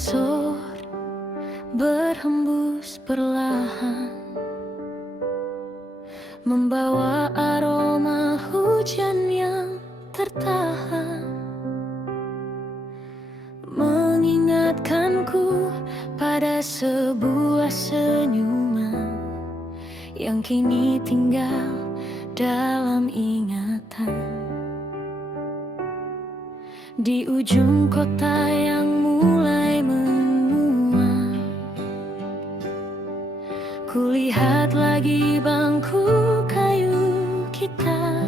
sensor berhembus perlahan, membawa aroma hujan yang tertahan, mengingatkanku pada sebuah senyuman yang kini tinggal dalam ingatan. Di ujung kota yang mulai menua, kulihat lagi bangku kayu kita,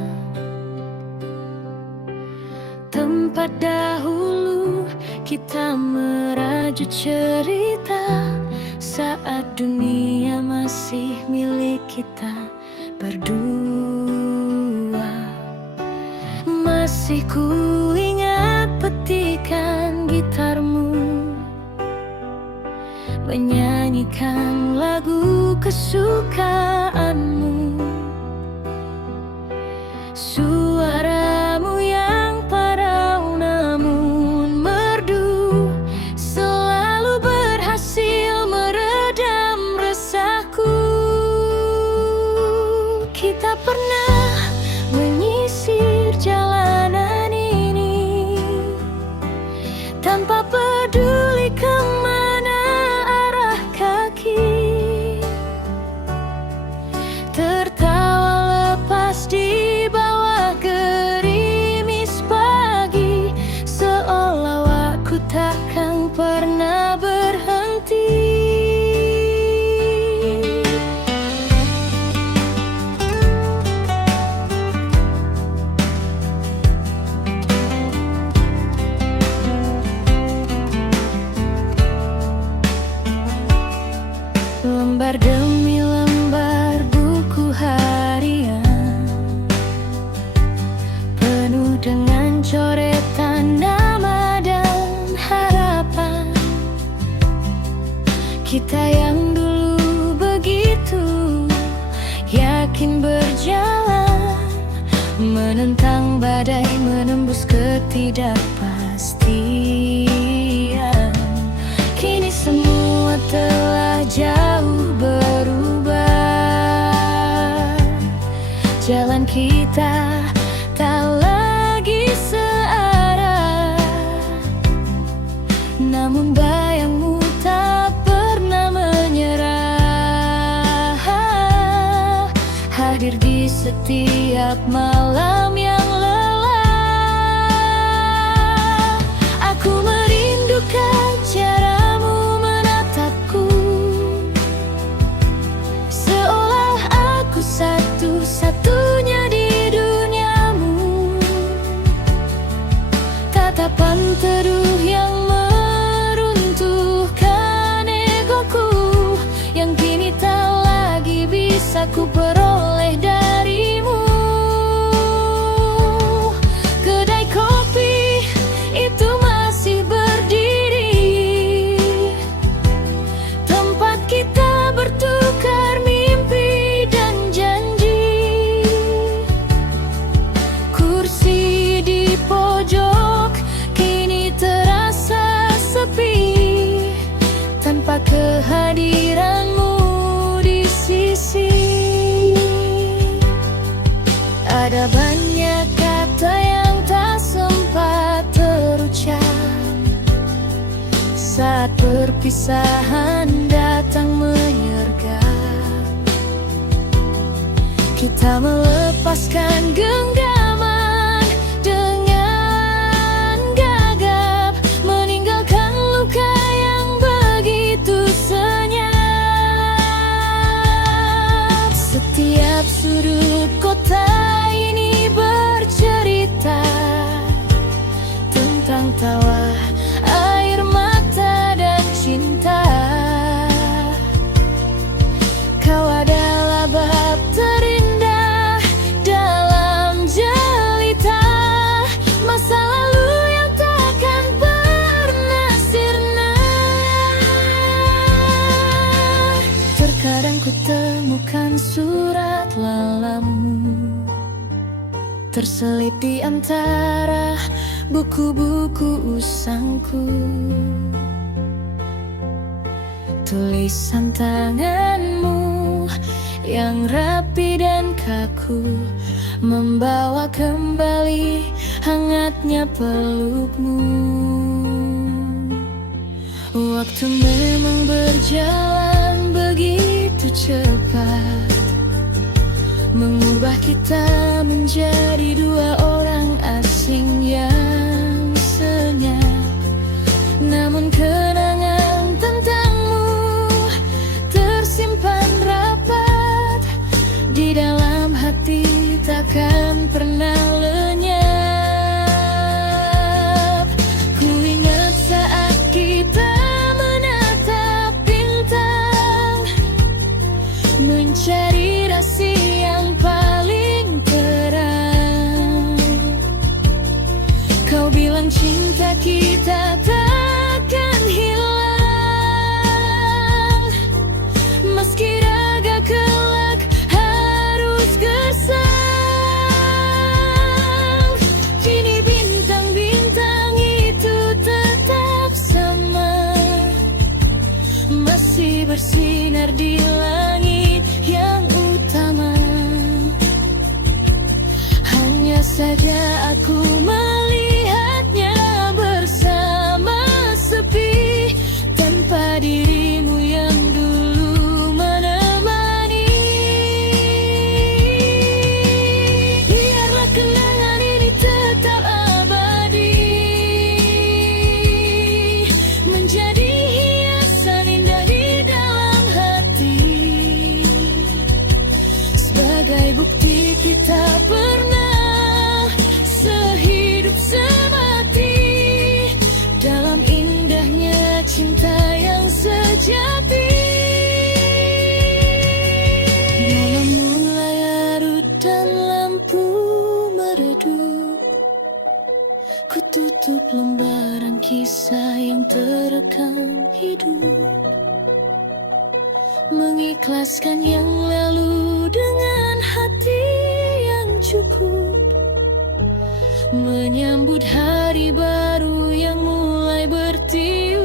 tempat dahulu kita merajut cerita saat dunia masih milik kita berdua. Masih kuingat petikan gitarmu menyanyikan lagu kesukaanmu, suaramu yang parau namun merdu selalu berhasil meredam resahku. Kita pernah menyisir jalanan ini tanpa peduli kemana arah kaki, tertawa lepas di bawah gerimis pagi, seolah waktu takkan pernah berhenti. Lembar demi lembar buku harian penuh dengan coretan nama dan harapan. Kita yang dulu begitu yakin berjalan, menentang badai, menembus ketidakpastian. Kini semua telah jauh berubah, jalan kita tak lagi searah, namun bayangmu tak pernah menyerah, hadir di setiap malam yang lelah. Aku merindukan caramu menatapku, seolah aku satu-satunya di duniamu. Tatapan teduh yang meruntuhkan egoku, yang kini tak lagi bisa ku peroleh darimu. Kedai kopi itu masih berdiri, tempat kita bertukar mimpi dan janji. Kursi di pojok kini terasa sepi, tanpa kehadiranmu di sisi. Ada banyak kata yang tak sempat terucap saat perpisahan datang menyergap. Kita melepaskan genggaman dengan gagap, meninggalkan luka yang begitu senyap. Setiap sudut kota ini bercerita tentang tawa, air mata dan cinta. Kau adalah bab terindah dalam jelita masa lalu yang takkan pernah sirna. Terkadang ku temukan surat lalamu terselip di antara buku-buku usangku. tulisan tanganmu yang rapi dan kaku membawa kembali hangatnya pelukmu. Waktu memang berjalan begitu cepat, mengubah kita menjadi dua orang asing yang senyap. Namun kenangan tentangmu tersimpan rapat di dalam hati, takkan pernah lenyap. Ku ingat saat kita menatap bintang, mencari rasi yang paling terang. Kau bilang cinta kita takkan hilang, meski raga kelak harus gersang. Kini bintang-bintang itu tetap sama, masih bersinar di langit yang utama. Hanya saja aku melihatnya bersama sepi, tanpa dirimu yang dulu menemani. Biarlah kenangan ini tetap abadi, menjadi hiasan indah di dalam hati, sebagai bukti kita pernah sehidup semati dalam indahnya cinta yang sejati. Malam mulai larut dan lampu meredup, ku tutup lembaran kisah yang terekam hidup, mengikhlaskan yang lalu dengan hati yang cukup, menyambut hari baru yang mulai bertiup.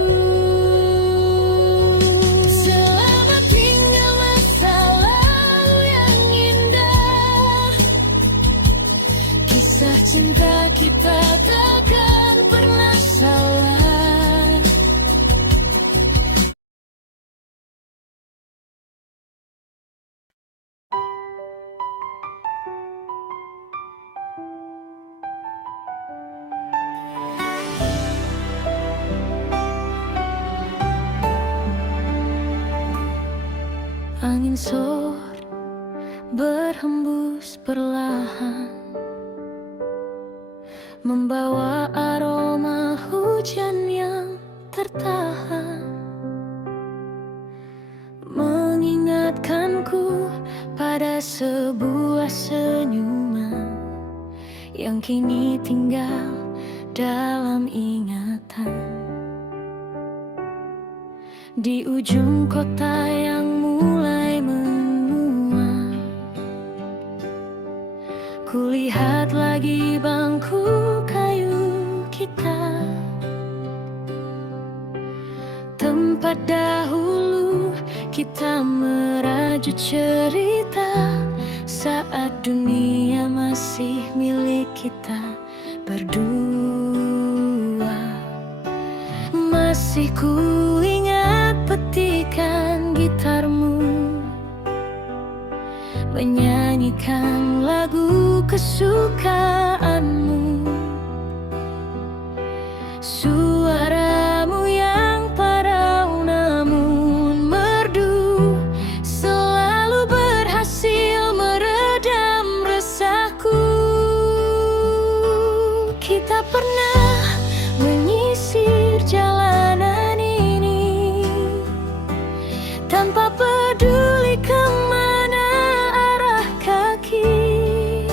Selamat tinggal masa lalu yang indah, kisah cinta kita takkan pernah salah. Angin sore berhembus perlahan, membawa aroma hujan yang tertahan, mengingatkanku pada sebuah senyuman yang kini tinggal dalam ingatan. Di ujung kota yang mulai menua, kulihat lagi bangku kayu kita, tempat dahulu kita merajut cerita saat dunia masih milik kita berdua. Masih ku ingat petikan gitarmu menyanyikan lagu kesukaanmu, suaramu yang parau namun merdu selalu berhasil meredam resahku. Kita pernah menyisir jalanan ini tanpa peduli kemana arah kaki,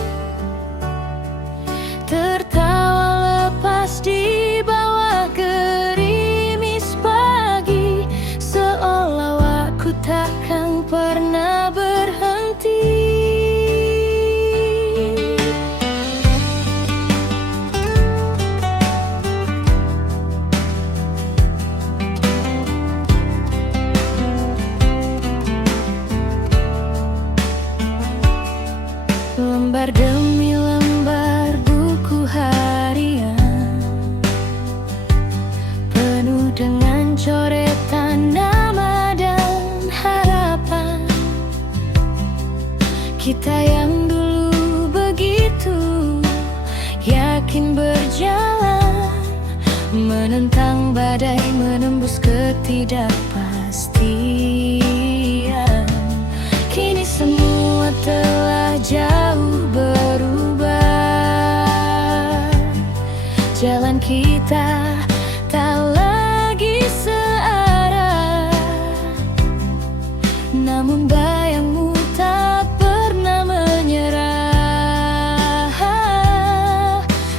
tertawa lepas di bawah gerimis pagi, seolah waktu takkan pernah berhenti. Kita yang dulu begitu yakin berjalan, menentang badai, menembus ketidakpastian. Kini semua telah jauh berubah. Jalan kita tak lagi searah, namun bayangmu tak pernah menyerah.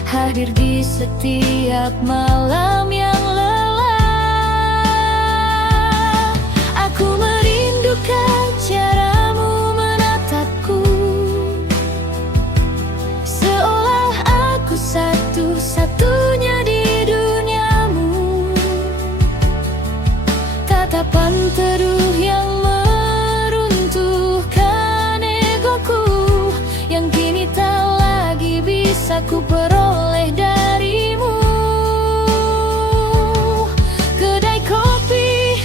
Hadir di setiap malam yang lelah. Aku merindukan caramu menatapku, seolah aku satu-satunya di duniamu. Tatapan teduh yang meruntuhkan egoku, yang kini tak lagi bisa ku peroleh darimu. Kedai kopi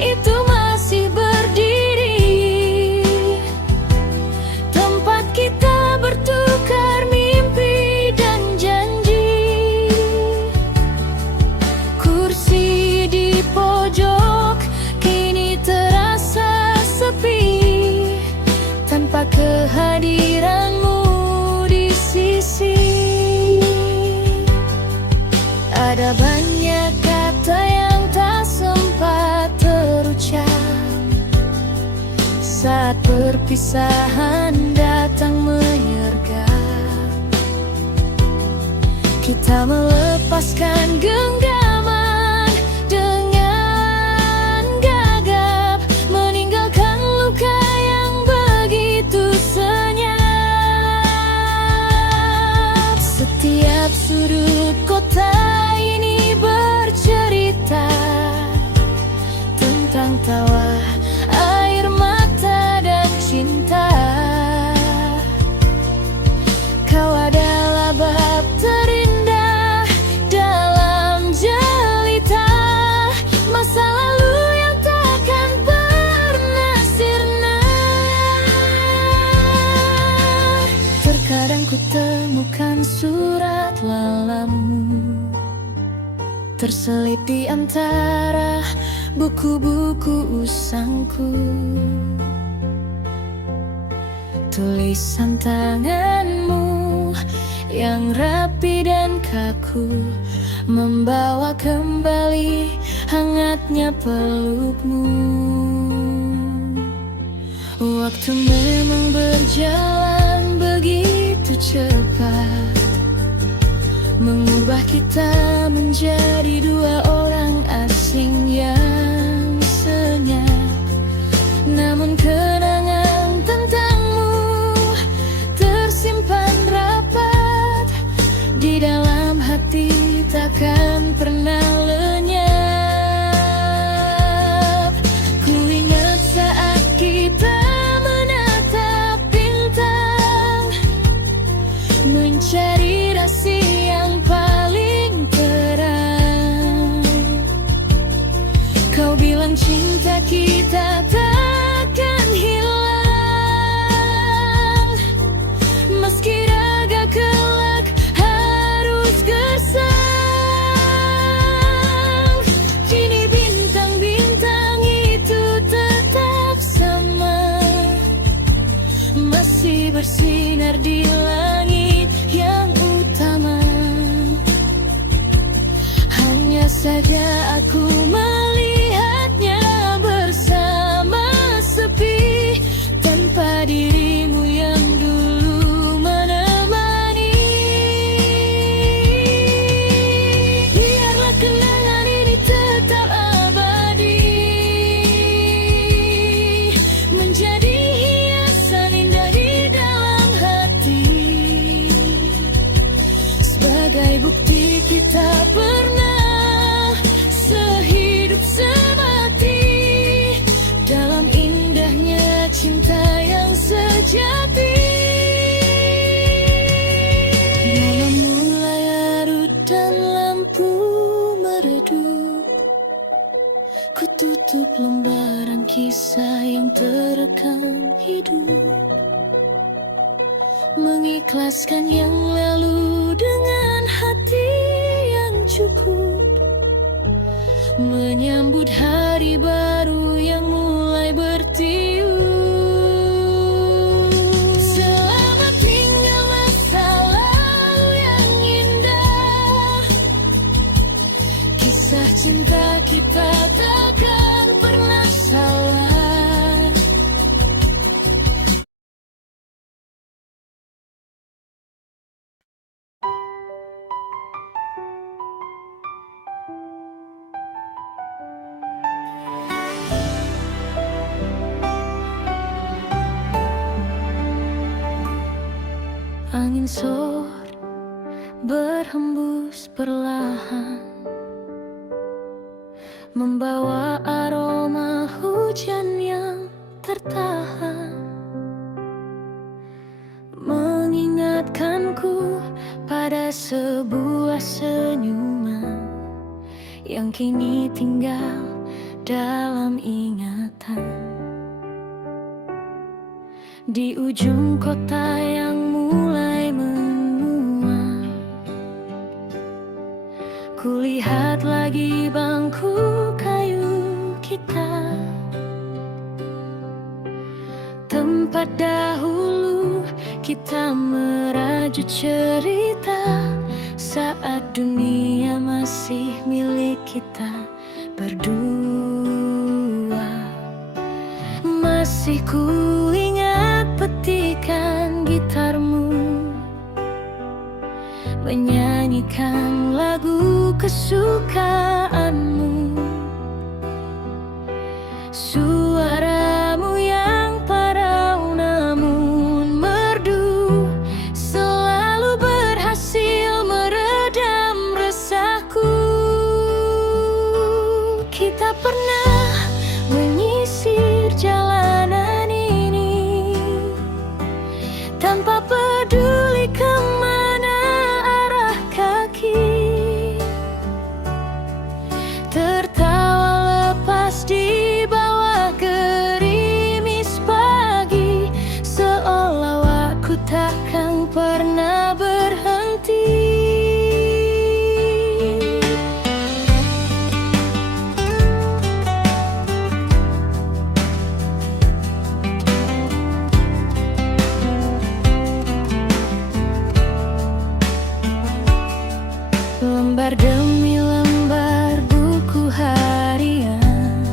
itu masih berdiri, tempat kita bertukar mimpi dan janji. Kursi di pojok kini terasa sepi, tanpa kehadiranmu di sisi. Ada banyak kata yang tak sempat terucap saat perpisahan datang menyergap. Kita melepaskan genggaman dengan gagap, meninggalkan luka yang begitu senyap. Setiap sudut kota ini bercerita tentang tawa, air mata dan cinta. Kau adalah bab terindah dalam jelita masa lalu yang takkan pernah sirna. Terkadang ku temukan surat lalamu terselip di antara buku-buku usangku. Tulisan tanganmu yang rapi dan kaku membawa kembali hangatnya pelukmu. Waktu memang berjalan begitu cepat, mengubah kita menjadi dua orang asing yang senyap. Namun kenangan tentangmu tersimpan rapat di dalam hati, takkan pernah lenyap. Ku ingat saat kita menatap bintang, mencari rasi yang paling terang. Kau bilang cinta kita takkan hilang, meski raga kelak harus gersang. Kini bintang-bintang itu tetap sama, masih bersinar di langit yang utama. Hanya saja aku melihatnya bersama sepi, tanpa dirimu yang dulu menemani. Biarlah kenangan ini tetap abadi, menjadi hiasan indah di dalam hati, sebagai bukti kita pernah sehidup semati dalam indahnya cinta yang sejati. Malam mulai larut dan lampu meredup, ku tutup lembaran kisah yang terekam hidup. mengikhlaskan yang lalu dengan hati yang cukup, menyambut hari baru yang mulai bertiup. Selamat tinggal masa lalu yang indah, kisah cinta kita takkan pernah salah. Angin sore berhembus perlahan, membawa aroma hujan yang tertahan, mengingatkanku pada sebuah senyuman yang kini tinggal dalam ingatan. Di ujung kota yang mulai menua, kulihat lagi bangku kayu kita, tempat dahulu kita merajut cerita saat dunia masih milik kita berdua. Masih ku ingat petikan gitarmu menyanyikan lagu kesukaanmu, suaramu yang parau namun merdu selalu berhasil meredam resahku. Kita pernah menyisir jalanan ini tanpa peduli kemana arah kaki, tertawa lepas di bawah gerimis pagi, seolah waktu takkan pernah berhenti. Lembar demi lembar buku harian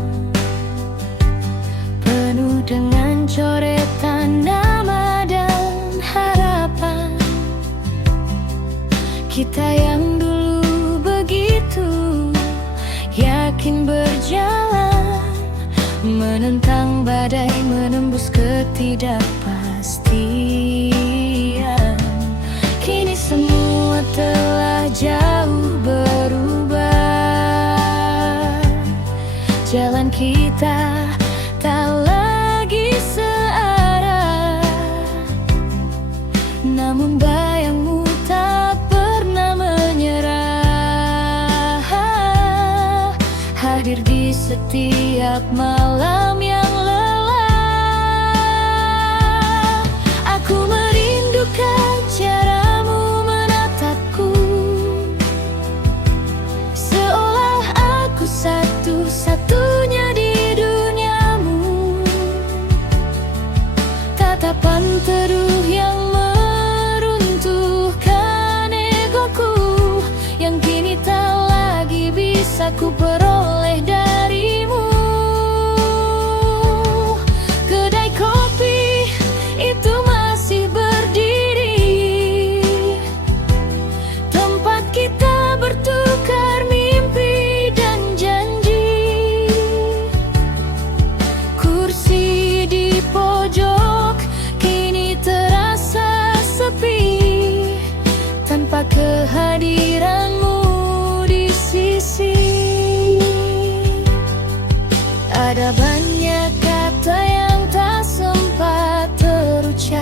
penuh dengan coretan nama dan harapan. Kita yang dulu begitu yakin berjalan, menentang badai, menembus ketidakpastian. Kini semua telah jauh berubah, jalan kita tak lagi searah, namun bayangmu tak pernah menyerah, hadir di setiap malam yang lelah. Aku merindukan caramu menatapku, seolah aku satu-satunya di duniamu. Tatapan teduh yang meruntuhkan egoku, yang kini tak lagi bisa ku peroleh darimu. Kedai kopi itu masih berdiri, tempat kita bertukar mimpi dan janji. Kursi di pojok kini terasa sepi, tanpa kehadiranmu di sisi. Ada banyak kata yang tak sempat terucap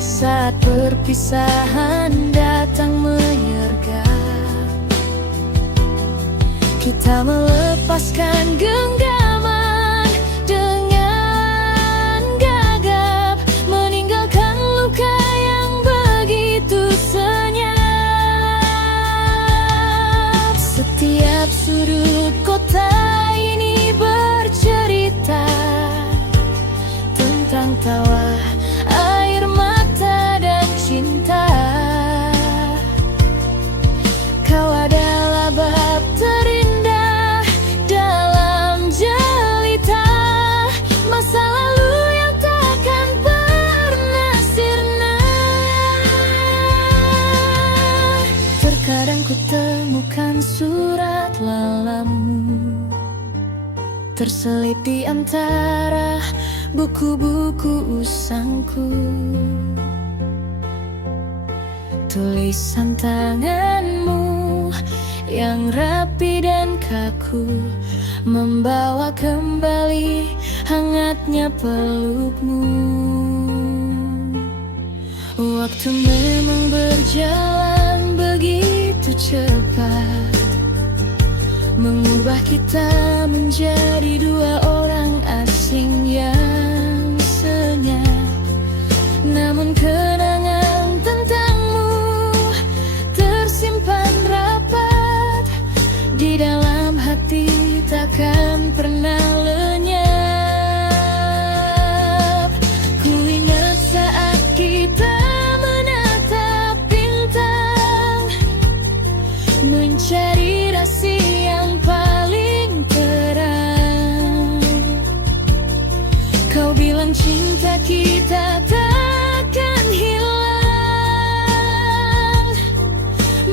saat perpisahan datang menyergap. Kita melepaskan genggaman dengan gagap, meninggalkan terselip di antara buku-buku usangku. Tulisan tanganmu yang rapi dan kaku membawa kembali hangatnya pelukmu. Waktu memang berjalan begitu cepat, mengubah kita menjadi dua orang asing yang senyap. Namun kenangan tentangmu tersimpan rapat di dalam hati, takkan pernah lenyap. Ku ingat saat kita menatap bintang, mencari rasi yang paling terang. Kau bilang cinta kita takkan hilang,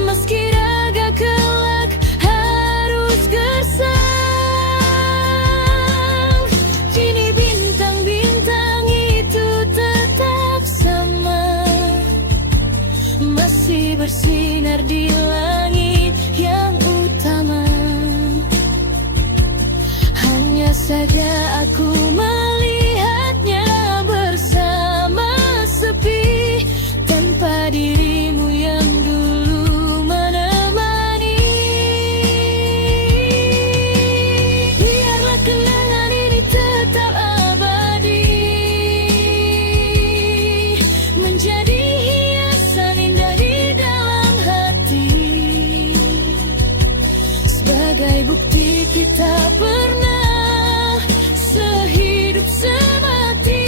meski raga kelak harus gersang. Kini bintang-bintang itu tetap sama, masih bersinar di langit yang utama. Hanya saja aku melihatnya bersama sepi, tanpa dirimu yang dulu menemani. Biarlah kenangan ini tetap abadi, menjadi hiasan indah di dalam hati, sebagai bukti kita pernah sehidup semati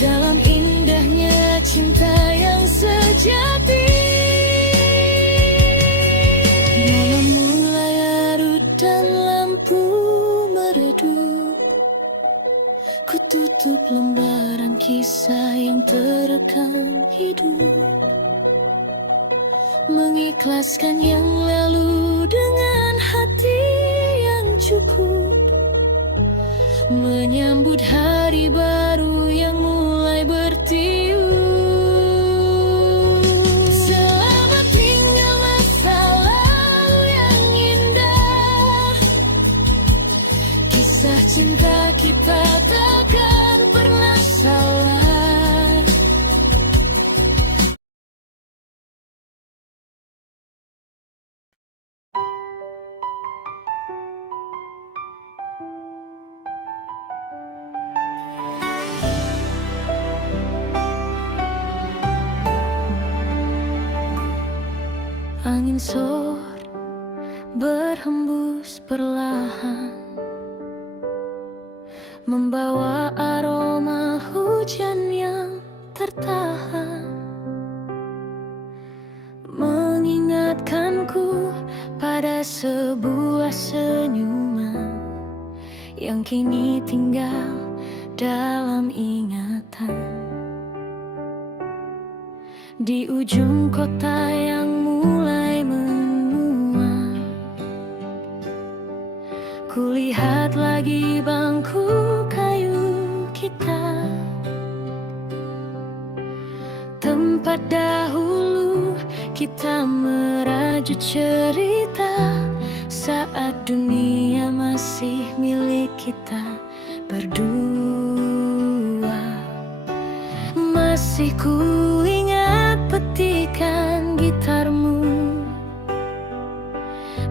dalam indahnya cinta yang sejati. Malam mulai larut dan lampu meredup, ku tutup lembaran kisah yang terekam hidup, mengikhlaskan yang lalu dengan hati yang cukup, menyambut hari baru yang mulai bertiup. Selamat tinggal masa lalu yang indah, kisah cinta kita takkan pernah salah. Angin sore berhembus perlahan, membawa aroma hujan yang tertahan, mengingatkanku pada sebuah senyuman yang kini tinggal dalam ingatan. Di ujung kota yang mulai menua, kulihat lagi bangku kayu kita, tempat dahulu kita merajut cerita saat dunia masih milik kita berdua. Masih ku ingat petikan gitarmu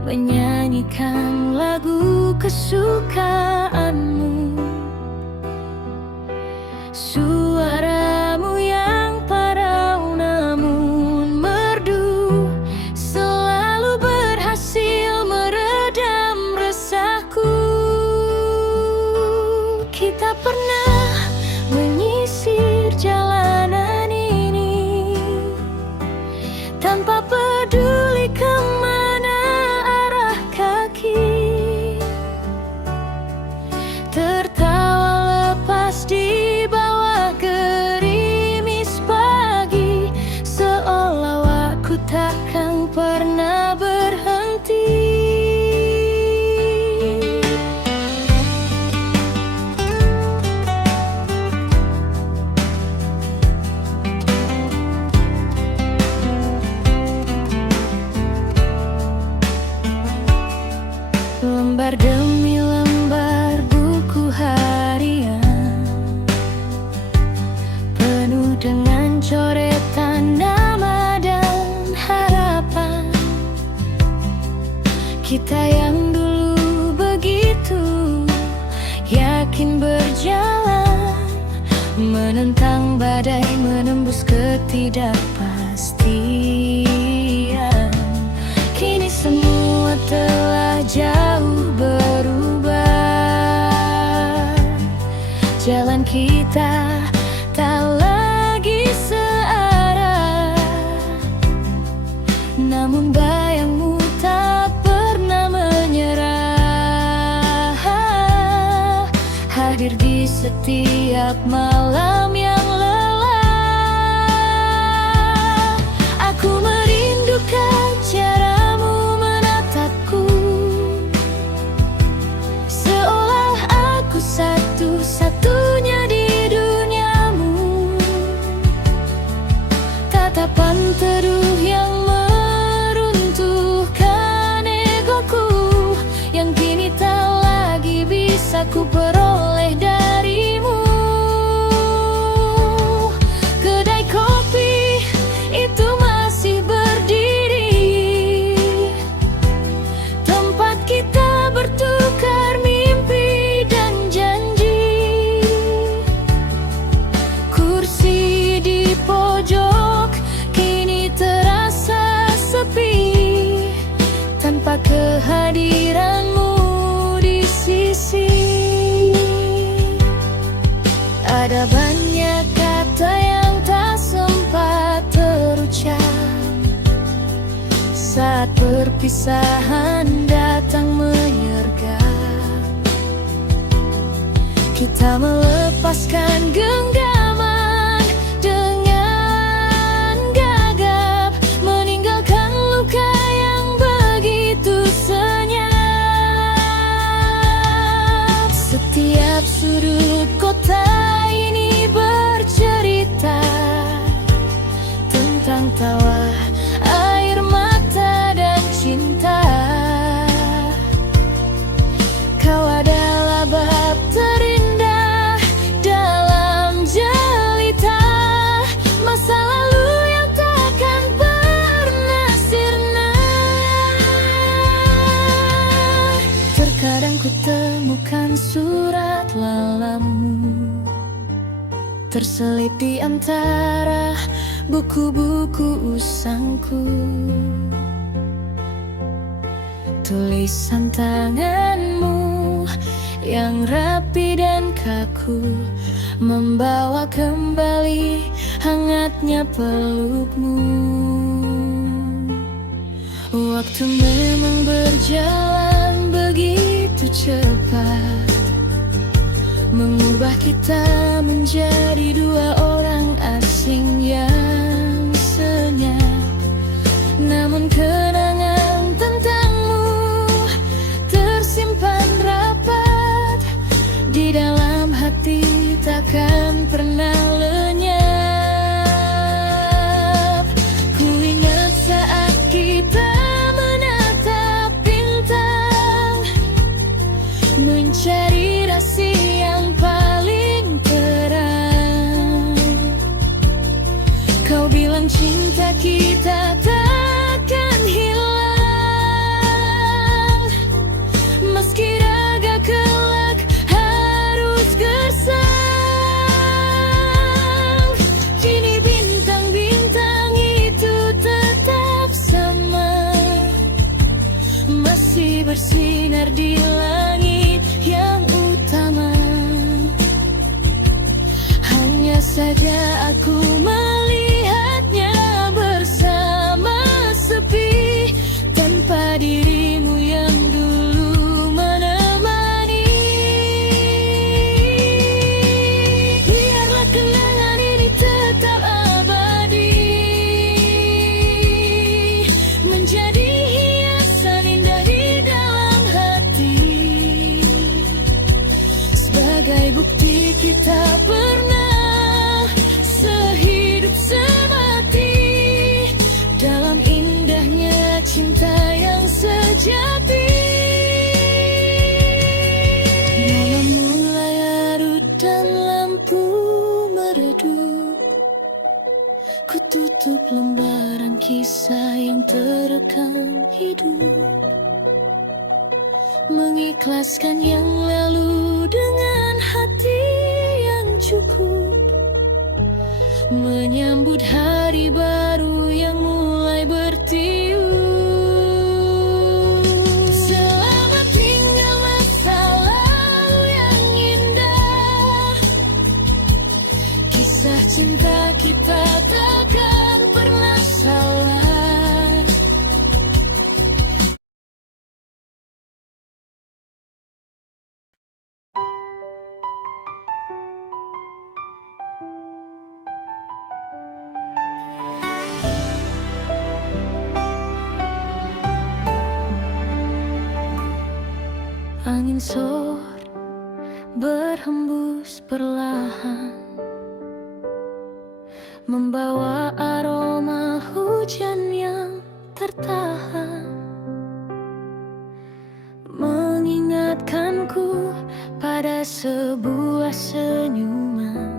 menyanyikan lagu kesukaanmu, suaramu yang parau namun merdu selalu berhasil meredam resahku. Kita pernah menyisir jalanan ini tanpa peduli kemana arah kaki, tertawa lepas di bawah gerimis pagi, seolah waktu takkan pernah berhenti. Kita yang dulu begitu yakin berjalan, menentang badai, menembus ketidakpastian. Kini semua telah jauh berubah. Jalan kita tak lagi searah, namun bayangmu tak pernah menyerah. Hadir di setiap malam yang lelah. Aku merindukan caramu menatapku, seolah aku satu-satunya di duniamu. Tatapan teduh yang meruntuhkan egoku, yang kini tak lagi bisa ku peroleh darimu. Kedai kopi itu masih berdiri, tempat kita bertukar mimpi dan janji. Kursi di pojok kini terasa sepi, tanpa kehadiranmu di sisi. Ada banyak kata yang tak sempat terucap saat perpisahan datang menyergap. Kita melepaskan genggaman dengan gagap, meninggalkan luka yang begitu senyap. Setiap sudut kota ini bercerita tentang tawa, air mata dan cinta. Kau adalah bab terindah dalam jelita masa lalu yang takkan pernah sirna. Terkadang ku temukan surat lalamu terselip di antara buku-buku usangku. Tulisan tanganmu yang rapi dan kaku membawa kembali hangatnya pelukmu. Waktu memang berjalan begitu cepat, mengubah kita menjadi dua orang asing yang senyap. Namun kenangan tentangmu tersimpan rapat di dalam hati, takkan pernah lenyap. Ku ingat saat kita menatap bintang, mencari rasi yang paling terang. Kau bilang cinta kita takkan hilang, meski raga kelak harus gersang. Kini bintang-bintang itu tetap sama, masih bersinar di langit yang utama. Hanya saja aku melihatnya bersama sepi, tanpa dirimu yang dulu menemani. Biarlah kenangan ini tetap abadi, menjadi hiasan indah di dalam hati, sebagai bukti kita pernah sehidup semati dalam indahnya cinta yang sejati. Malam mulai larut dan lampu meredup, ku tutup lembaran kisah yang terekam hidup. mengikhlaskan yang lalu dengan hati yang cukup, menyambut hari baru yang mulai bertiup. Selamat tinggal masa lalu yang indah, kisah cinta kita takkan pernah salah. Angin sore berhembus perlahan, membawa aroma hujan yang tertahan, mengingatkanku pada sebuah senyuman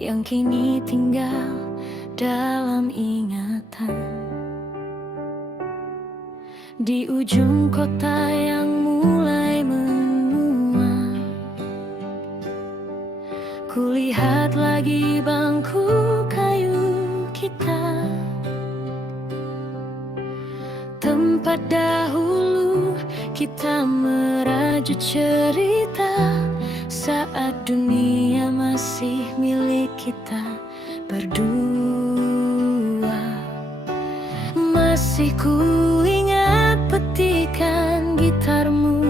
yang kini tinggal dalam ingatan. Di ujung kota yang mulai menua, kulihat lagi bangku kayu kita, tempat dahulu kita merajut cerita saat dunia masih milik kita berdua. Masih kuingat petikan gitarmu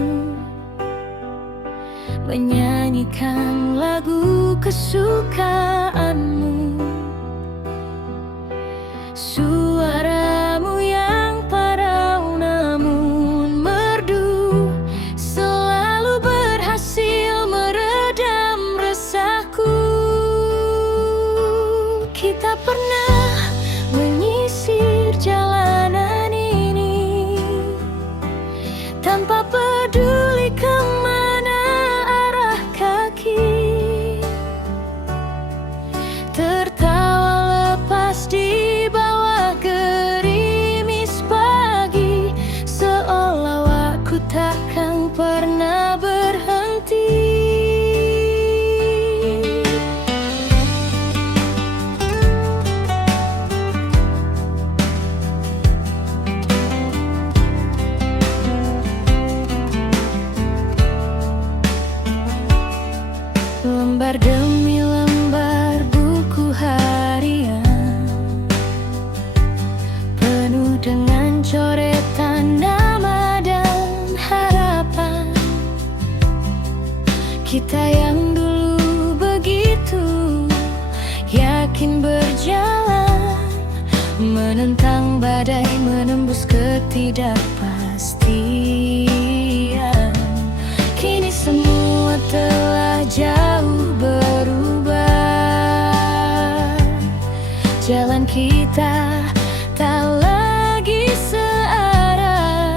menyanyikan lagu kesukaanmu, suaramu yang parau namun merdu selalu berhasil meredam resahku. Kita pernah menyisir jalanan ini tanpa peduli kemana arah kaki, tertawa lepas di bawah gerimis pagi, seolah waktu takkan pernah berhenti. Lembar demi lembar buku harian penuh dengan coretan nama dan harapan. Kita yang dulu begitu yakin berjalan, menentang badai, menembus ketidakpastian. Kini semua telah jauh berubah, jalan kita tak lagi searah,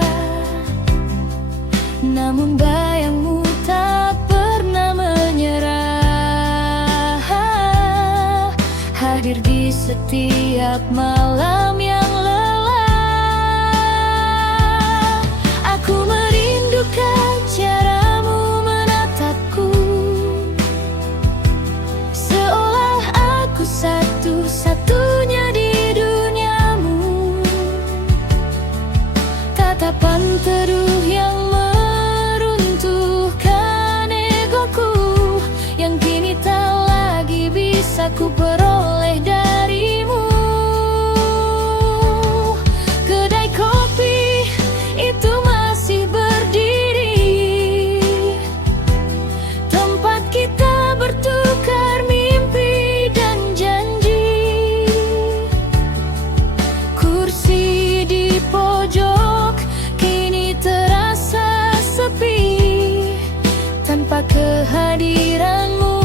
namun bayangmu tak pernah menyerah, hadir di setiap malam yang lelah. Aku merindukan caramu menatapku, seolah aku satu-satunya di duniamu. Tatapan teduh yang meruntuhkan egoku, yang kini tak lagi bisa ku peroleh darimu. Kedai kopi itu masih berdiri, tempat kita bertukar mimpi dan janji. Kursi di pojok kini terasa sepi, tanpa kehadiranmu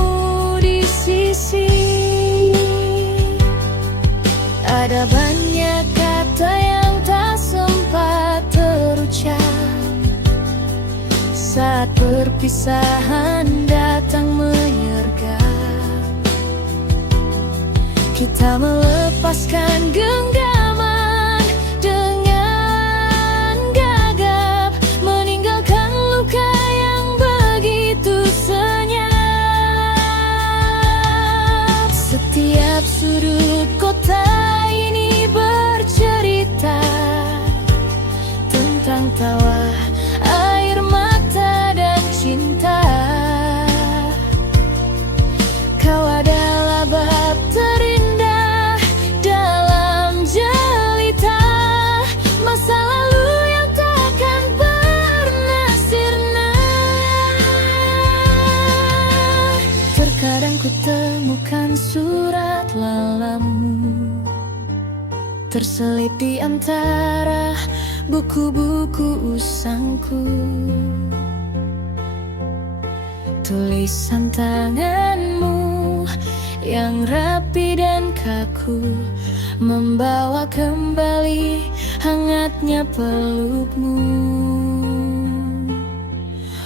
di sisi. Ada banyak kata yang tak sempat terucap saat perpisahan datang menyergap. Kita melepaskan genggaman dengan gagap, meninggalkan temukan surat lalamu terselip di antara buku-buku usangku. Tulisan tanganmu yang rapi dan kaku membawa kembali hangatnya pelukmu.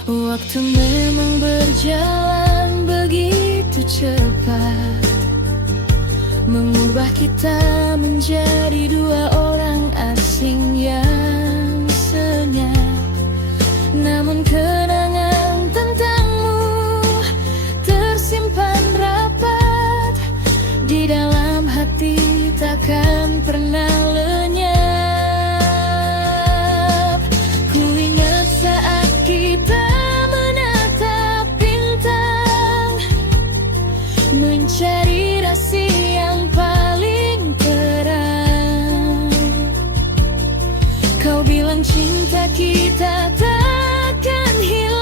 Waktu memang berjalan begitu cepat, mengubah kita menjadi dua orang asing yang senyap. Namun kenangan tentangmu tersimpan rapat di dalam hati, takkan pernah lenyap. Ku ingat saat kita menatap bintang, mencari rasi yang paling terang. Kau bilang cinta kita takkan hilang,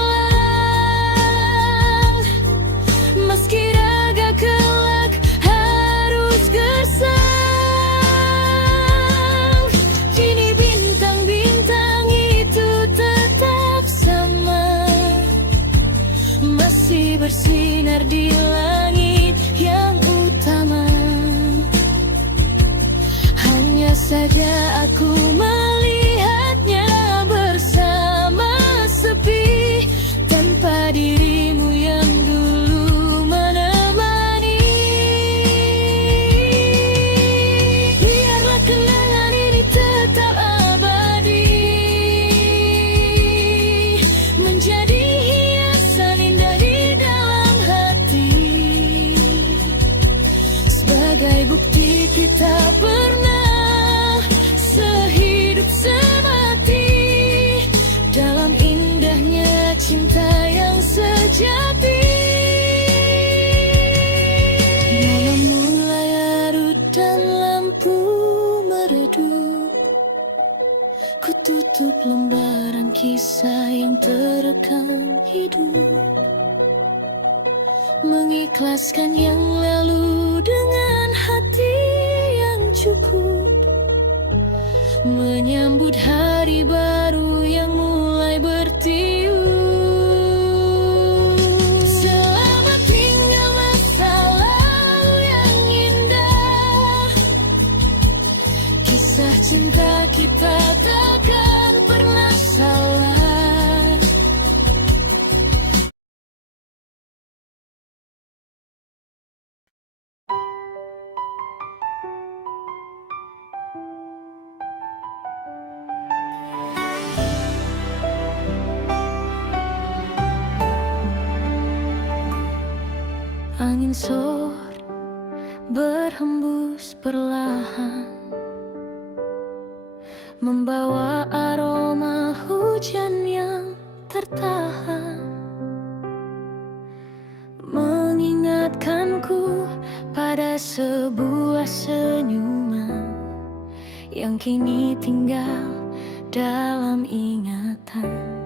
meski raga kelak harus gersang. Kini bintang-bintang itu tetap sama, masih bersinar di langit yang utama. Hanya saja aku melihatnya bersama sepi, tanpa dirimu yang dulu menemani. Biarlah kenangan ini tetap abadi, menjadi hiasan indah di dalam hati, sebagai bukti kita pernah sehidup semati dalam indahnya cinta yang sejati. Malam mulai larut dan lampu meredup, ku tutup lembaran kisah yang terekam hidup, mengikhlaskan yang lalu dengan hati yang cukup, menyambut hari baru yang mulai bertiup. Selamat tinggal masa lalu yang indah, kisah cinta kita takkan pernah salah. Angin sore berhembus perlahan, membawa aroma hujan yang tertahan, mengingatkanku pada sebuah senyuman yang kini tinggal dalam ingatan.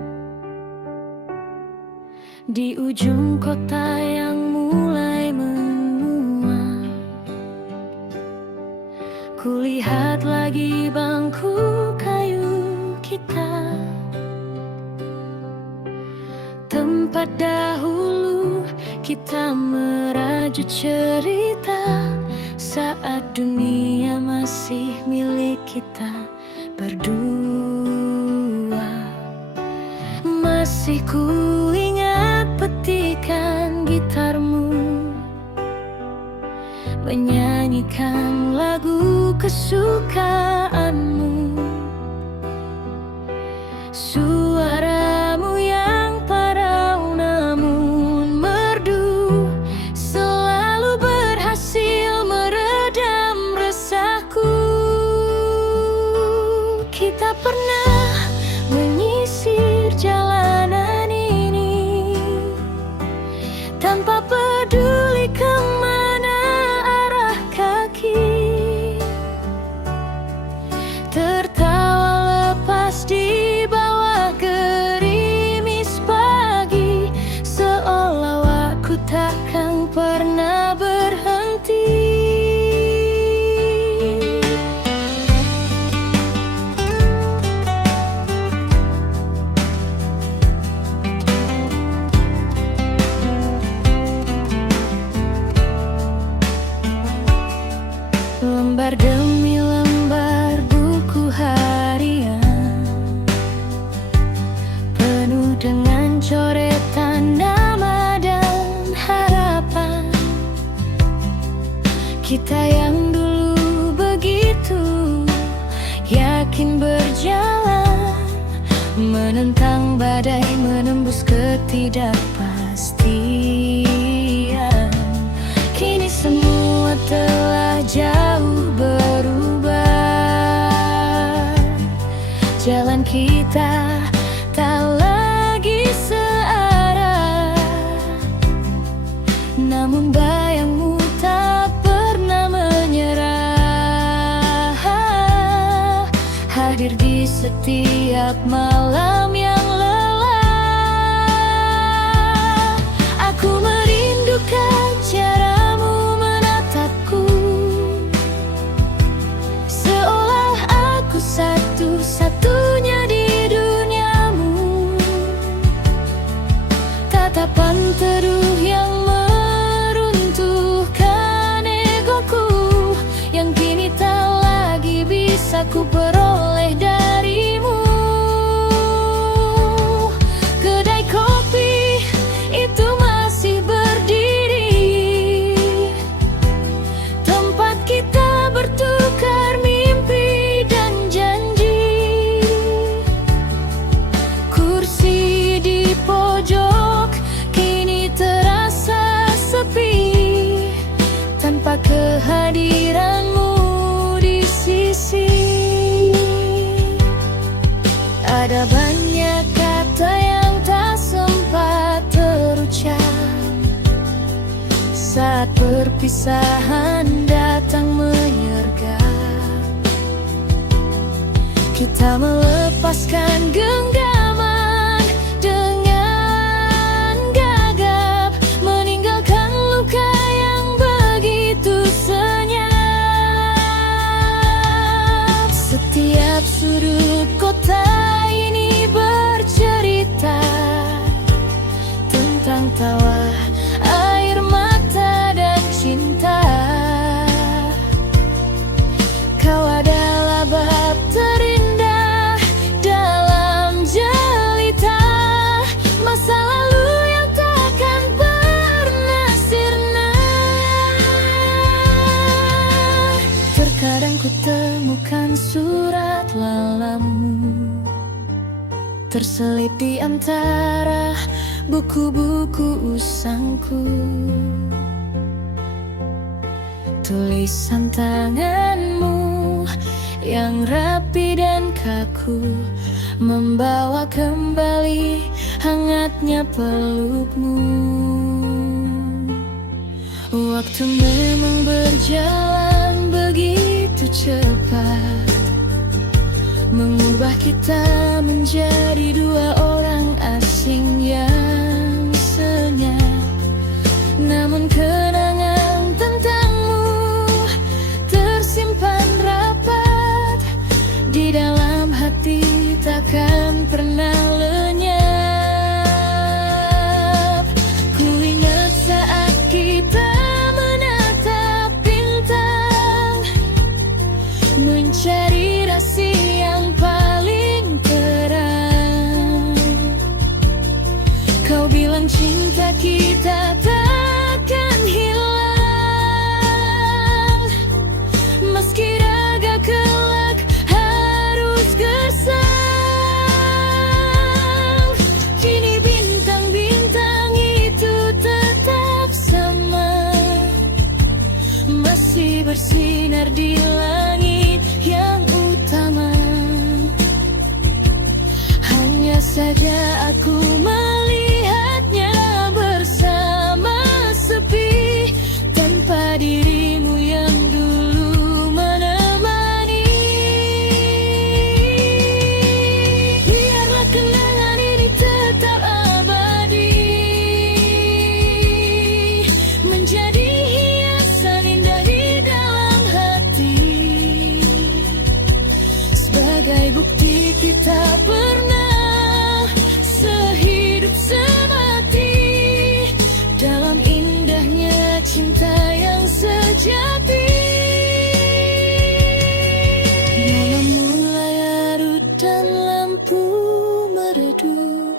Di ujung kota yang mulai menua, kulihat lagi bangku kayu kita, tempat dahulu kita merajut cerita saat dunia masih milik kita berdua. Masih ku ingat petikan gitarmu menyanyikan lagu kesukaanmu, suaramu yang parau namun merdu selalu berhasil meredam resahku. Kita pernah menyisir jalanan ini tanpa peduli kemana arah kaki, tertawa lepas di bawah gerimis pagi, seolah waktu takkan pernah kita yang dulu begitu yakin berjalan, menentang badai, menembus ketidakpastian. Kini semua telah jauh berubah, jalan kita tak lagi searah, namun bayangmu tak pernah menyerah, hadir di setiap malam yang lelah. Aku merindukan caramu menatapku, seolah aku satu-satunya di duniamu. Tatapan teduh yang meruntuhkan egoku, yang kini tak lagi bisa ku peroleh darimu. Kedai kopi itu masih berdiri, tempat kita bertukar mimpi dan janji. Kursi di pojok kini terasa sepi, tanpa kehadiranmu di sisi. Ada banyak kata yang tak sempat terucap saat perpisahan datang menyergap. Kita melepaskan genggaman dengan gagap, meninggalkan luka yang begitu senyap. Setiap sudut kota ini bercerita tentang tawa, air mata dan cinta. Kau adalah bab terindah dalam jelita masa lalu yang takkan pernah sirna. Terkadang ku temukan surat lalamu terselip di antara buku-buku usangku. Tulisan tanganmu yang rapi dan kaku membawa kembali hangatnya pelukmu. Waktu memang berjalan begitu cepat, mengubah kita menjadi dua orang asing yang senyap. Namun kenangan tentangmu tersimpan rapat di dalam hati, takkan pernah lenyap. Ku ingat saat kita menatap bintang, mencari rasi yang paling terang. Kau bilang cinta kita takkan hilang, meski raga kelak harus gersang. Kini bintang-bintang itu tetap sama, masih bersinar di langit yang utama. Hanya saja aku melihatnya bersama sepi, tanpa dirimu yang dulu menemani. Biarlah kenangan ini tetap abadi, menjadi hiasan indah di dalam hati, sebagai bukti kita pernah sehidup semati dalam indahnya cinta yang sejati. Malam mulai larut dan lampu meredup,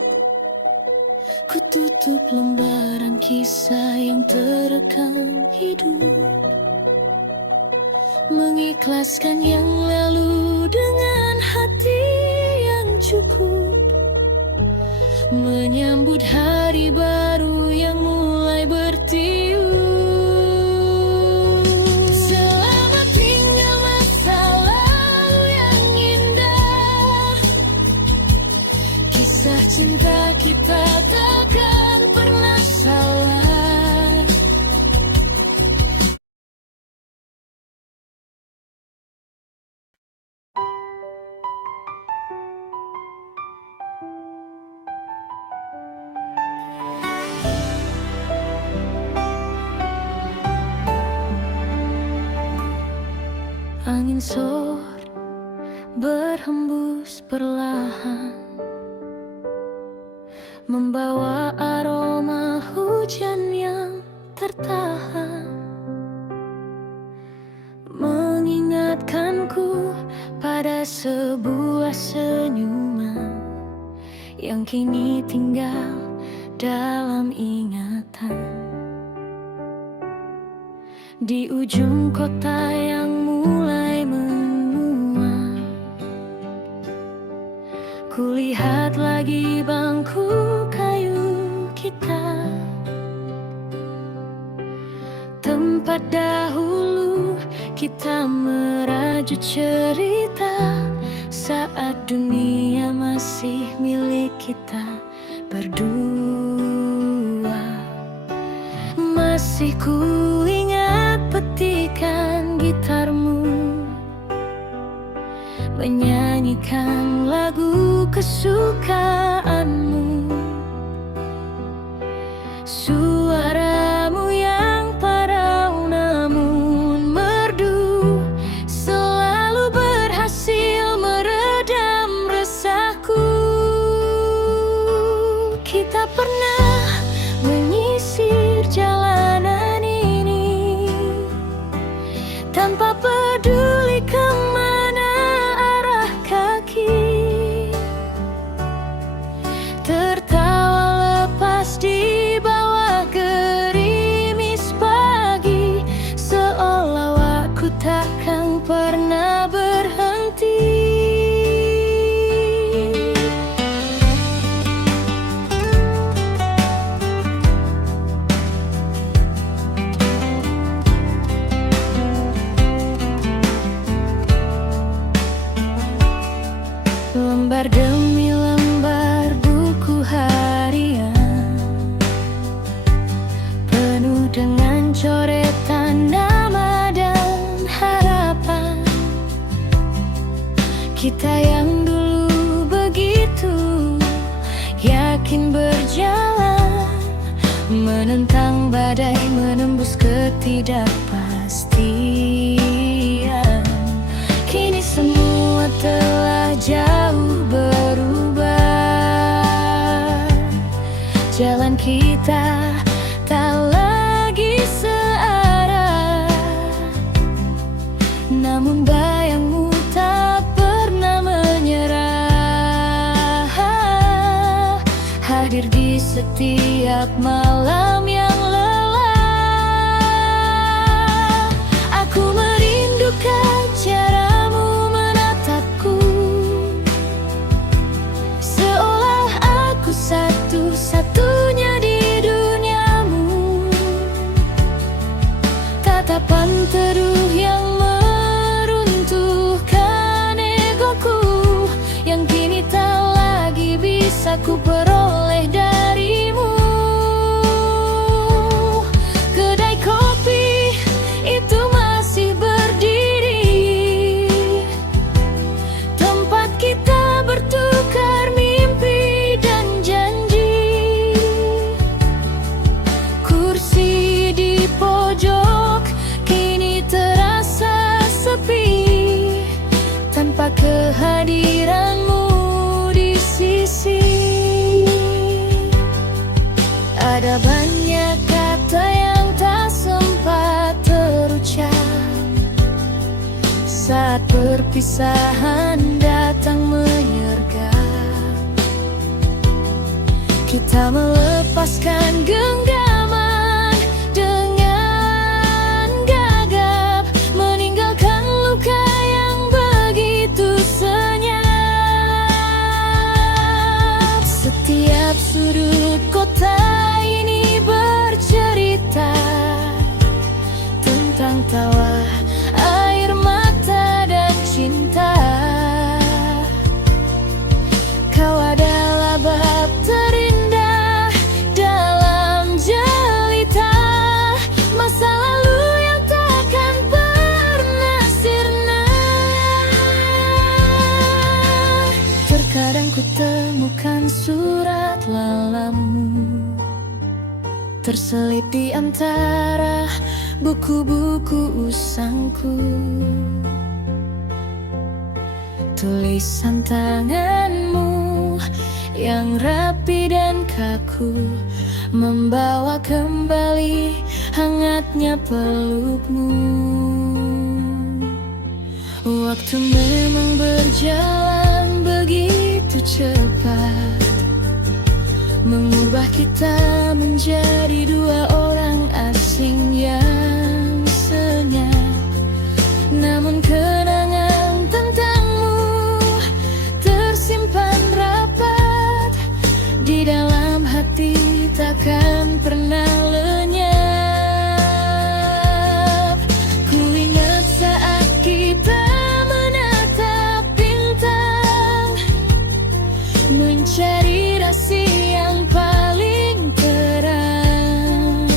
ku tutup lembaran kisah yang terekam hidup. mengikhlaskan yang lalu dengan hati yang cukup, menyambut hari baru yang mulai bertiup. Selamat tinggal masa lalu yang indah, kisah cinta kita takkan pernah salah. Angin sore berhembus perlahan, membawa aroma hujan yang tertahan, mengingatkanku pada sebuah senyuman yang kini tinggal dalam ingatan. Di ujung kota yang mulai menua, kulihat lagi bangku kayu kita, tempat dahulu kita merajut cerita saat dunia masih milik kita berdua. Masih kuingat petikan gitarmu menyanyikan lagu kesukaanmu, suaramu yang parau namun merdu selalu berhasil meredam resahku. Kita pernah menyisir jalanan ini tanpa peduli kemana arah kaki, tertawa lepas di bawah gerimis pagi, seolah waktu takkan pernah berhenti. Lembar demi lembar buku harian penuh dengan coretan nama dan harapan. Kita yang dulu begitu yakin berjalan, menentang badai, menembus ketidakpastian. Kini semua telah jauh berubah, jalan kita tak lagi searah, namun bayangmu tak pernah menyerah, hadir di setiap malam yang lelah. Aku merindukan caramu menatapku, seolah aku satu-satunya di duniamu. Tatapan teduh yang meruntuhkan egoku, yang kini tak lagi bisa ku peroleh darimu. Kedai kopi itu masih berdiri, tempat kita bertukar mimpi dan janji. Kursi di pojok kini terasa sepi, tanpa kehadiranmu di sisi. Ada banyak kata yang tak sempat terucap saat perpisahan datang menyergap. Kita melepaskan genggaman dengan gagap, meninggalkan surat lalamu terselip di antara buku-buku usangku. Tulisan tanganmu yang rapi dan kaku membawa kembali hangatnya pelukmu. Waktu memang berjalan begitu cepat, mengubah kita menjadi dua orang asing yang senyap. Namun kenangan tentangmu tersimpan rapat di dalam hati, takkan pernah lenyap. Ku ingat saat kita menatap bintang, mencari rasi yang paling terang.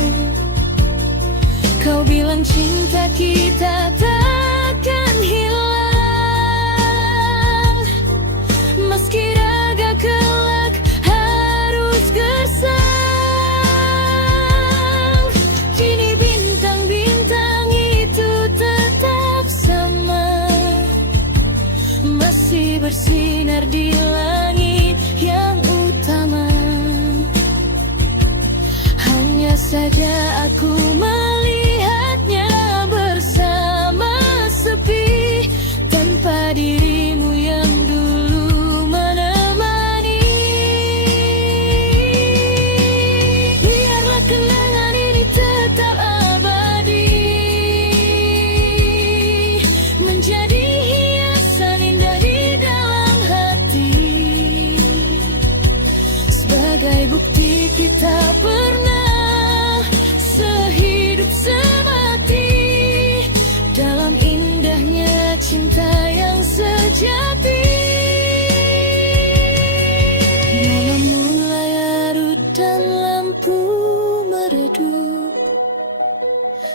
Kau bilang cinta kita takkan hilang, meski raga kelak harus gersang. Kini bintang-bintang itu tetap sama, masih bersinar di langit yang utama. Hanya saja aku melihatnya bersama sepi, tanpa dirimu yang dulu menemani. Biarlah kenangan ini tetap abadi, menjadi hiasan indah di dalam hati, sebagai bukti kita pernah sehidup semati dalam indahnya cinta yang sejati. Malam mulai larut dan lampu meredup,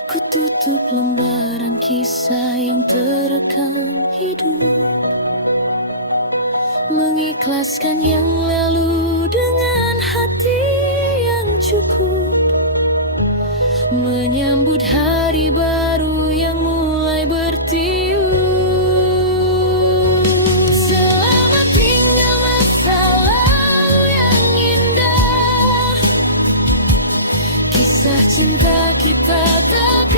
ku tutup lembaran kisah yang terekam hidup, mengikhlaskan yang lalu dengan hati yang cukup, menyambut hari baru yang mulai bertiup. Selamat tinggal masa lalu yang indah, kisah cinta kita tak